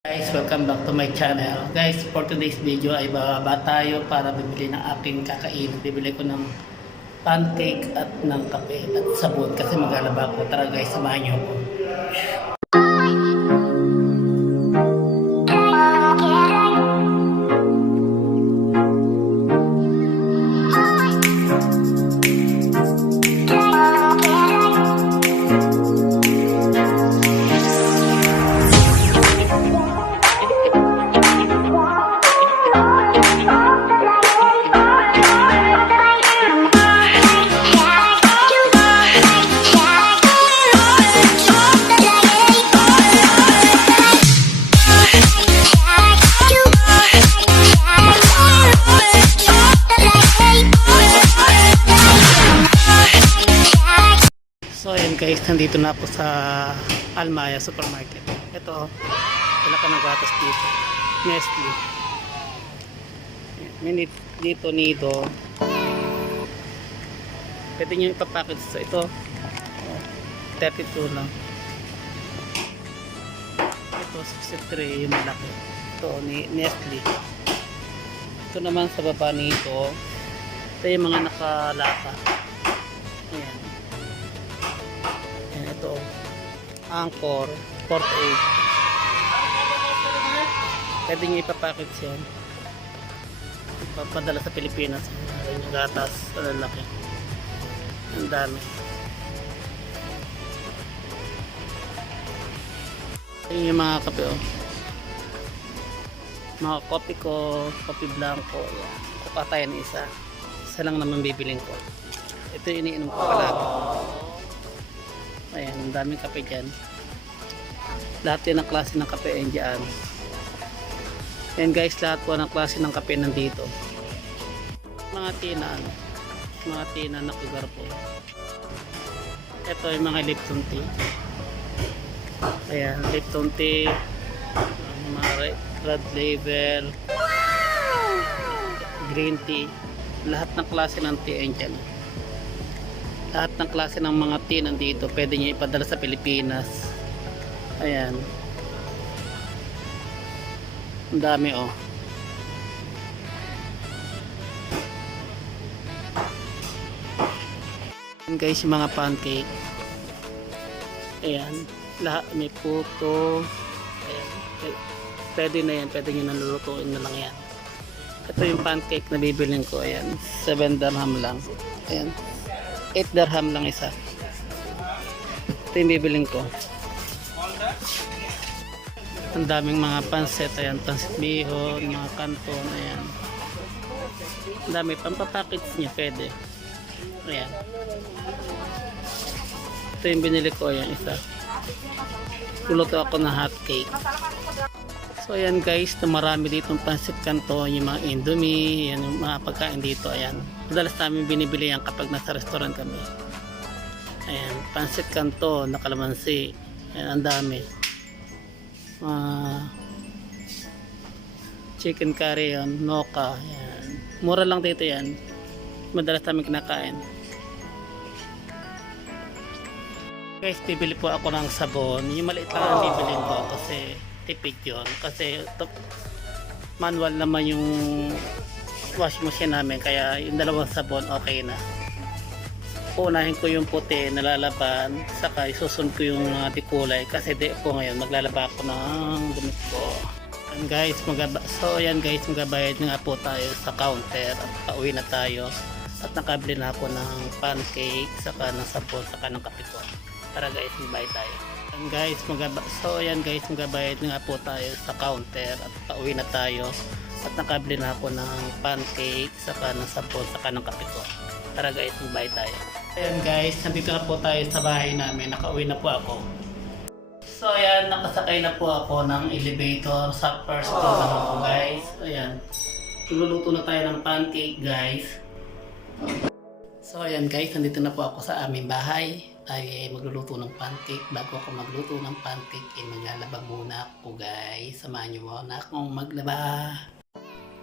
Guys, welcome back to my channel. Guys, for today's video ay bababa tayo para bibili ng aking kakain. Bibili ko ng pancake at ng kape at sabon kasi maglalaba ko. Tara guys, samahan niyo ako. So ayan guys, nandito na ako sa Almaya Supermarket. Ito, wala ka ng gatas dito. Nestle. May dito nido. Pwede nyo ipapacket sa ito. 32 lang. Ito 63 yung malaki. Ito Nestle. Ito naman sa baba nito. Ito yung mga nakalata. Ayan. Ayan, ito Anchor 48. Pwede nyo ipapacket yan, papadala sa Pilipinas. Yung gatas sa lalaki, ang dami. Ayan yung mga kape, oh. Mga kopi ko, kopi blanco. Kupatayan isa lang naman bibiling ko. Ito yung iniinom ko palagi. Ayan, ang daming kape dyan. Lahat yan ang klase ng kape ay dyan. Ayan guys, lahat po ng klase ng kape nandito. Mga tina na kugar po. Ito yung mga Lipton tea. Ayan, Lipton tea, mga red label, green tea. Lahat ng klase ng tea ay dyan. Lahat ng klase ng mga tea nandito, pwede nyo ipadala sa Pilipinas. Ayan, ang dami, oh. Ayan guys, yung mga pancake. Ayan, lahat may puto. Ayan, pwede na yan, pwede nyo nalulutuin na lang yan. Ito yung pancake na bibiling ko. Ayan, 7 dirham lang. Ayan, 8 dirham lang isa. Ito yung bibiling ko. Ang daming mga pansit. Ayan, pansit bihon, mga kanton. Ayan, ang dami pampapackage niya, pwede. Ayan, ito yung binili ko. Ayan, isa. Luluto ako ng hot cake. So ayan guys, marami ditong pansit kanton, yung mga indomie, yan yung mga pagkain dito. Ayan, madalas namin binibili yan kapag nasa restaurant kami. Ayan, pansit kanton na kalamansi. Ayan, ang dami. Chicken curry yan, noka. Ayan, mura lang dito yan, madalas namin kinakain. Guys, bibili po ako ng sabon. Yung maliit lang ang bibilin ko kasi tipid yun. Kasi manual naman yung wash machine namin, kaya yung dalawang sabon okay na. Unahin ko yung puti na lalaban, saka isusunod ko yung kulay kasi di po ngayon maglalaba ako ng damit ko. And guys, magabayad nga po tayo sa counter at pauwi na tayo. At nakabili na ako ng pancake, saka ng sabon, saka ng kape ko. Tara guys, magbayad tayo. And guys, magabayad nga po tayo sa counter at pauwi na tayo. At nakabili na ako ng pancake, saka ng sabon, saka ng kape ko. Tara guys, magbayad tayo. Ayan guys, nandito na po tayo sa bahay namin. Nakauwi na po ako. So ayan, nakasakay na po ako ng elevator sa first floor na ako guys. Ayan, luluto na tayo ng pancake guys. So ayan guys, nandito na po ako sa aming bahay. Tayo ay magluluto ng pancake. Bago ako magluto ng pancake, ay maglalaba muna ako guys. Samahan nyo muna akong maglaba.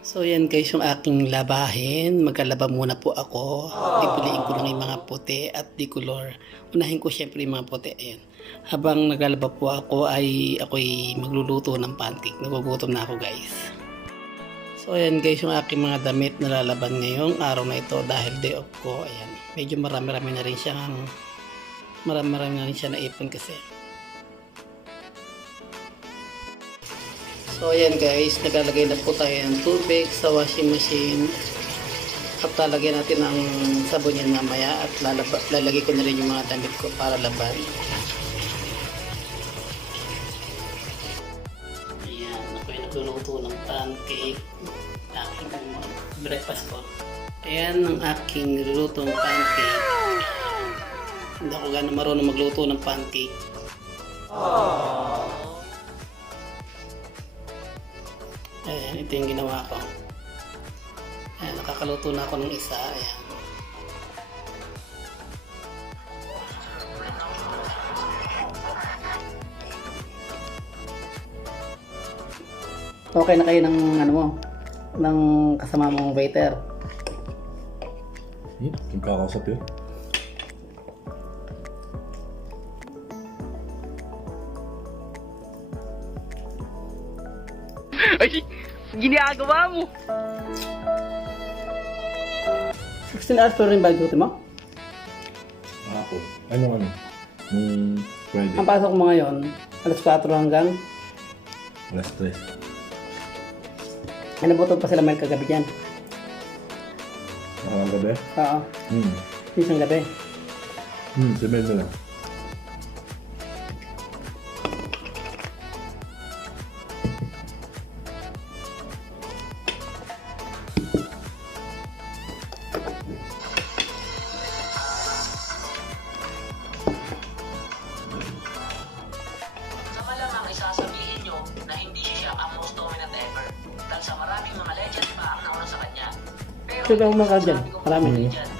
So yan guys yung aking labahin. Maglalaba muna po ako. Pipiliin ko lang yung mga puti at di color. Unahin ko syempre yung mga puti. Ayan. Habang naglalaba po ako ay ako'y magluluto ng pancake. Nagugutom na ako guys. So ayan guys, yung aking mga damit na lalaban ngayong araw na ito dahil day off ko. Ayan, medyo marami-rami na rin siya naipon kasi. So ayan guys, naglalagay na po tayo ng tubig sa washing machine. At lalagyan natin ang sabon yan mamaya at lalagay ko na rin yung mga damit ko para laban. Ayan, ako'y nagluluto ng pancake. Aking breakfast ko. Ayan ang aking nilulutong pancake. Hindi ako gano'n marunong magluto ng pancake. Ayan, ito yung ginawa ko. Ayan, nakakaluto na ako ng isa. Ayan. Okay na kayo ng ano mo, ng kasama mong waiter. Yung kakausap yun. Ay, ginagawa mo. 16 hours pa rin ba duty mo? Ako. Ano? Nung Friday. Ang pasok mo ngayon, alas 4 hanggang Alas 3. ano butog pa sila may kagabi dyan? Nakalang gabi? Oo, isang gabi. Si Mel na lang. Sa malamang isasabihin nyo na hindi siya ang most dominant ever dahil sa maraming mga legend pa ang nauna sa kanya. Pero Sige ako mga dyan, marami.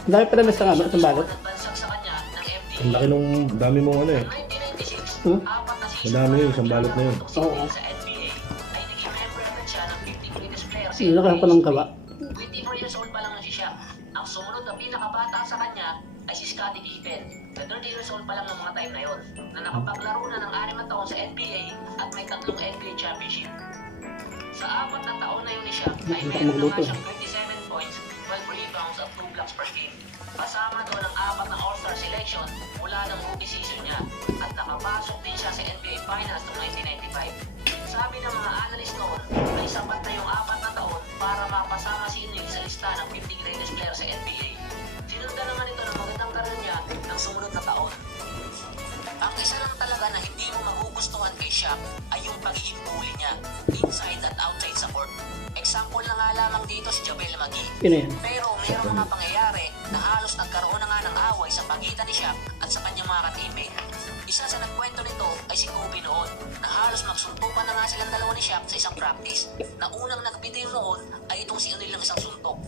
Ang dami pa naman sa nga, itong balot. nagbansag sa kanya ng FDA. Ang laki nung dami mong ano eh. Noong 1996, Hmm? apat na Ang dami yun, isang balot na yun. Oo. sa NBA ay naging member agad siya ng 50 greatest players sa Nilakahan ko ng gawa. 24 years old pa lang siya. Ang sumunod na pinakabata sa kanya ay si Scottie Pippen, na 30 years old pa lang ng mga time na yon, na nakapaglaro na ng 6 na taon sa NBA at may 3 NBA championship. Sa 4 na taon na yun ni Shaq ay meron naman siyang 27 points, 12 rebounds at 2 blocks per game. Kasama doon ang 4 na All-Star selection mula ng rookie season niya at nakapasok din siya sa NBA Finals noong 1995. Sabi ng mga analyst noon ay sapat na yung 4 na taon para mapasama si Nick sa lista ng 50 greatest players sa NBA. Sinundan naman ito ng magandang karir niya ng sumunod na taon. Ang isa lang talaga na hindi mo magugustuhan kay Shaq ay yung pagiging bully niya, inside at outside sa court. Example na nga lamang dito si Jabel Magee. Yun yan. Pero mayroong mga pangyayari na halos nagkaroon na nga ng away sa pagitan ni Shaq at sa kanyang mga ka-teammate. Isa sa nagkwento nito ay si Kobe noon na halos magsuntukan na nga silang dalawa ni Shaq sa isang practice na unang nagbitiw noon ay itong si O'Neal ng isang suntok.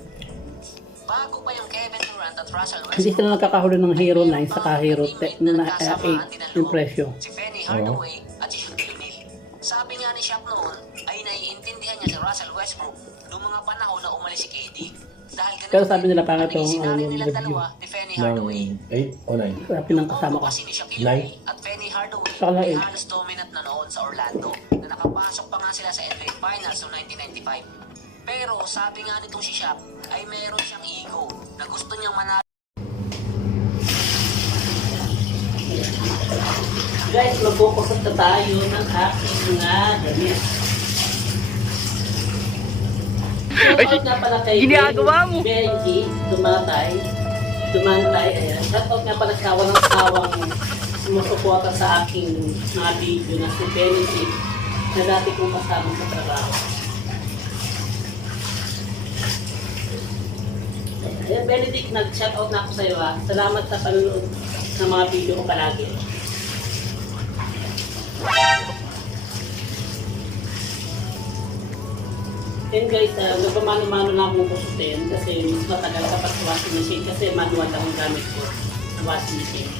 Bago pa yung Kevin Durant at Russell Westbrook, Hindi sila nagkakahuli ng Hero 9 sa Hero 10 na 8 yung presyo. si Penny Hardaway at si Shaquille O'Neal. Sabi nga ni Shaq noon ay naiintindihan niya si Russell Westbrook noong mga panahon na umalis si KD. Dahil ganun Pero sabi nila pangit naging yung senaryo nilang review. dalawa ni Penny Ng Hardaway. 8 o 9. Sabi ng kasama ko. Kasi ni Shaquille Nine. O'Neal at Penny Hardaway Saka lang ay eight. halos dominant na noon sa Orlando na nakapasok pa nga sila sa NBA Finals noong 1995. Pero sabi nga nitong si Shaq ay meron siyang ego na gusto niyang manalo. Guys, mag-focus na tayo ng aking mga damit. Shoutout nga pala kay Ginagawa mo. Benji, Dumantay, ayan. Shoutout nga pala siya, walang sawang sumusuporta sa aking mga video na si Benji na dati kong kasama sa trabaho. Ayan, Benedict, nag-shoutout na ako sa iyo ha. Salamat sa panonood ng mga video ko palagi. Then guys, nagpamano-mano na akong kusutin kasi mas matagal kapag sa washing machine kasi manual lang ang gamit ko sa washing machine.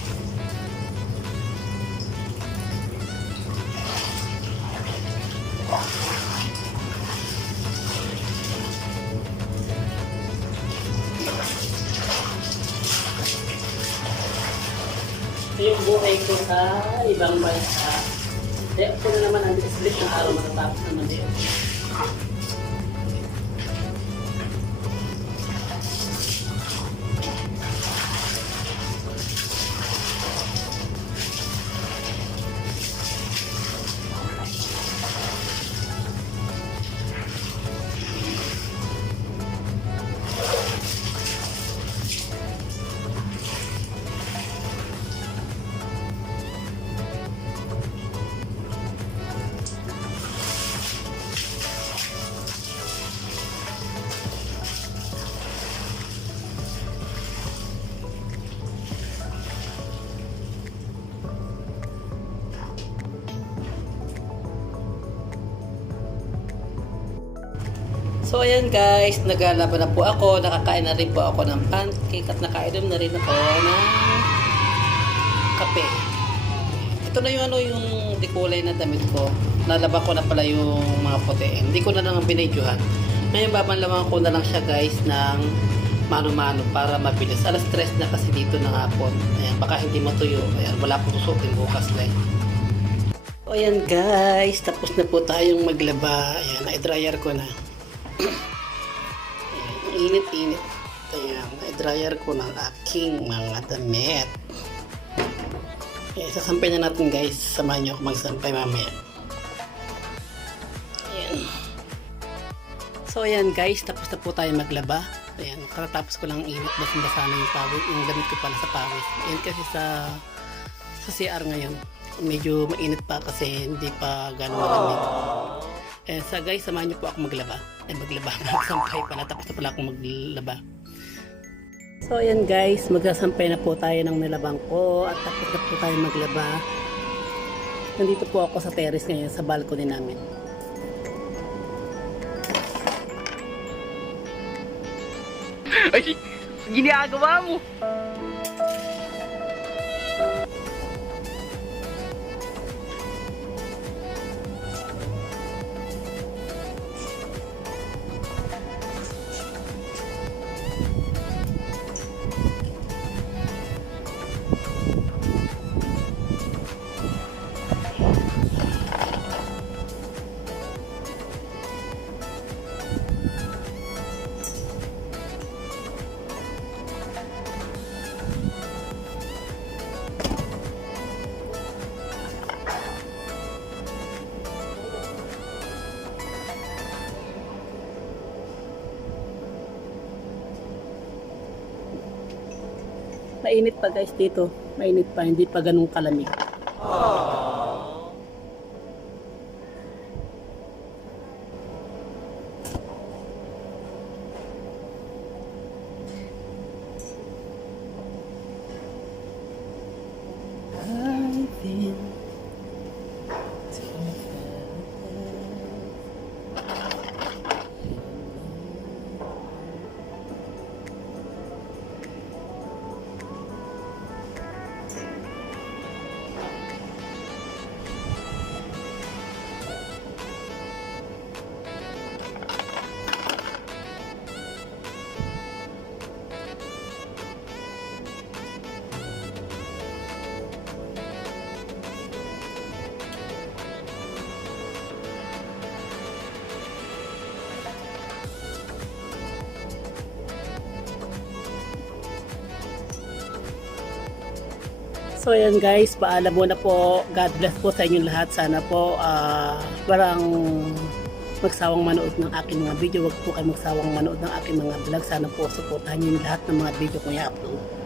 Ito yung buhay ko sa ibang bansa. Kaya ako na naman ang split ng araw matatapos naman din. So ayan guys, naglalaban na po ako, nakakain na rin po ako ng pancake at nakainom na rin ako ng kape. Ito na yung yung dikulay na damit ko. Nalaba ko na pala yung mga puti. Hindi ko na lang binidyohan. Ngayon babanlawan ko na lang siya guys ng mano-mano para mabilis. Alas 3 na kasi dito ng hapon. Ayan, baka hindi matuyo. Ayan, wala po susutin bukas guys. So ayan guys, tapos na po tayong maglaba. Ayan, na-dryer ko na. Ayan, init-init. Ayan, na-dryer ko ng aking mga damit. Ayan, sasampay na natin guys. Samahan nyo ako magsampay mamaya. Ayan. So ayan guys, tapos na po tayo maglaba. Ayan, katatapos ko lang init. Basang-basa na yung pawis. Yung gamit ko pala sa pawis. Ayan kasi sa CR ngayon. Medyo mainit pa kasi hindi pa gano'ng malamig. Eh, sa guys, samahan niyo po ako maglaba. Maglaba. Magsampay pala. Tapos na pala akong maglaba. So, ayan guys. Magsasampay na po tayo ng nilabang ko. At tapos na po tayo maglaba. Nandito po ako sa terrace ngayon. Sa balcony namin. Ay, ginagawa mo. Mainit pa guys dito. Mainit pa. Hindi pa ganun kalamig. So ayan guys, paalam muna po. God bless po sa inyong lahat. Sana po parang magsawang manood ng aking mga video. Huwag po kayo magsawang manood ng aking mga vlog. Sana po supportahan niyo yung lahat ng mga video ko i-upload.